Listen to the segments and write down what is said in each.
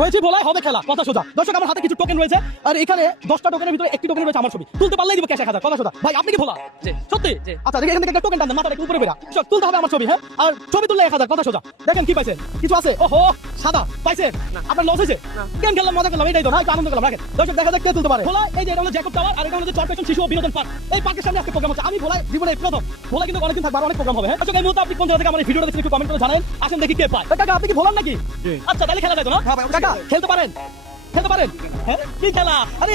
রয়েছে বলাই হবে খেলা, কথা সোজা। দর্শক আমার হাতে কিছু টোকেন রয়েছে, আর এখানে 10টা টোকেনের ভিতরে একটি টোকেন রয়েছে আমার ছবি। তুলতে পারলেই দিব ক্যাশ 1000, কথা সোজা। ভাই আপনি কি ভোলা? সত্যি? আচ্ছা এখান থেকে একটা টোকেন টান দেন, মাথাটা একটু উপরে বেরা। সব তুলতে হবে আমার ছবি, হ্যাঁ? আর ছবি তুললে 1000, কথা সোজা। দেখেন কি পাইছেন? কিছু আছে? ওহো সাদা পাইছেন? আপনার লস হয়েছে? কেন খেললাম, মজা করলাম, এটাই তো না, একটু আনন্দ করলাম। রাখেন দর্শক, দেখা যাক কে তুলতে পারে। ভোলা এই যে এটা হলো জ্যাকব টাওয়ার, আর এটা হলো চরপেশন শিশু ও বিনোদন পার্ক। এই পার্কের সামনে আজকে প্রোগ্রাম হচ্ছে। আমি ভোলা জীবনে প্রথম, ভোলা কিন্তু অনেকদিন থাকবে, আর অনেক প্রোগ্রাম হবে। হ্যাঁ দর্শক, এই মুহূর্তে আপনি কোন জায়গা থেকে আমার এই ভিডিওটা দেখছেন একটু কমেন্ট করে জানান। আসেন দেখি কে পায়। কাকা আপনি কি ভোলার নাকি? আচ্ছা তাহলে খেলা যায় তো না? কাকা খেলতে পারেন? খেলতে পারেন? হ্যাঁ কি খেলা? আরে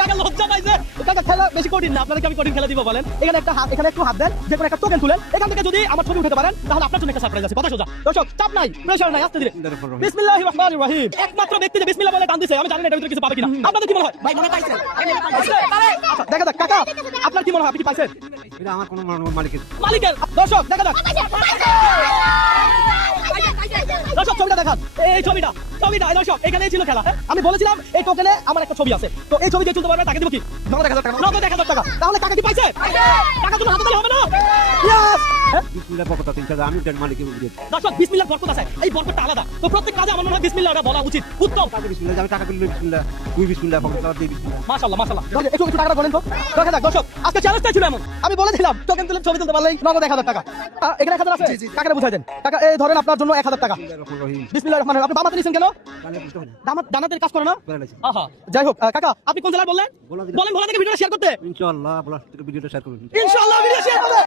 কাকা লজ্জা পাইছে। কাকা খেলা বেশি কঠিন না, আপনাদেরকে আমি কঠিন খেলা দিব বলেন। এখানে একটা হাত, এখানে একটু হাত দেন, যে কোনো একটা টোকেন তুলেন। এখান থেকে যদি আমার ছবি উঠাতে পারেন তাহলে আপনার জন্য একটা সারপ্রাইজ আছে, কথা সোজা। দর্শক চাপ নাই, প্রেসার নাই, আস্তে ধীরে। বিসমিল্লাহির রহমানির রহিম। একমাত্র ব্যক্তি যে বিসমিল্লাহ বলে টান দিছে, আমি জানি না এটার ভিতরে কিছু পাবে কিনা। আপনাদের কি মনে হয়? ভাই মনে পাইছেন? আচ্ছা দেখা যাক। কাকা আপনার কি মনে হয়, আপনি কি পাইছেন? এটা আমার কোনো মালিকের। দর্শক দেখা যাক। দর্শক ছবিটা দেখান, এই ছবিটা দর্শক এখানেই ছিল খেলা। হ্যাঁ? আমি বলেছিলাম এই টোকেনে আমার একটা ছবি আছে, তো এই ছবি যে তুলতে পারবে তাকে দেবো কি 9,000 টাকা। তাহলে টাকা কি পাইছে? টাকা তুমি হাতে দিলে হবে না? Yes! হ্যাঁ? বিসমিল্লাহ বকতা 300, আমি এটার মালিকের দিয়ে। দর্শক বিসমিল্লাহর বরকত আছে, এই বরকতটা আলাদা। তো প্রত্যেক কাজে আমার মনে হয় বিসমিল্লাহটা বলা উচিত, উত্তম। টাকা বিসমিল্লাহ, আমি টাকা দিলে বিসমিল্লাহ, তুই বিসমিল্লাহ, বকতা দিয়ে বিসমিল্লাহ। মাশাআল্লাহ মাশাআল্লাহ। দর্শক একটু টাকাটা বলেন তো। দেখা যাক দর্শক, আজকে চ্যালেঞ্জটা ছিল এমন, আমি বলেছিলাম টোকেন তুলে ছবি তুলতে পারলেই 9,000 টাকা। এখানে 1000 আছে, টাকাটা বুঝাই দেন। টাকা এই ধরেন আপনার জন্য 1000 টাকা। বিসমিল্লাহির রহমানির রহিম। আপনি বামাতে নিছেন কেন? দানাতের কাজ করে না? আহা যাই হোক। কাকা আপনি কোন জেলার বললেন? বলেন ভোলা থেকে ভিডিওটা শেয়ার করতে। ইনশাআল্লাহ, বলা থেকে ভিডিওটা শেয়ার করুন। ইনশাআল্লাহ ভিডিও শেয়ার হবে।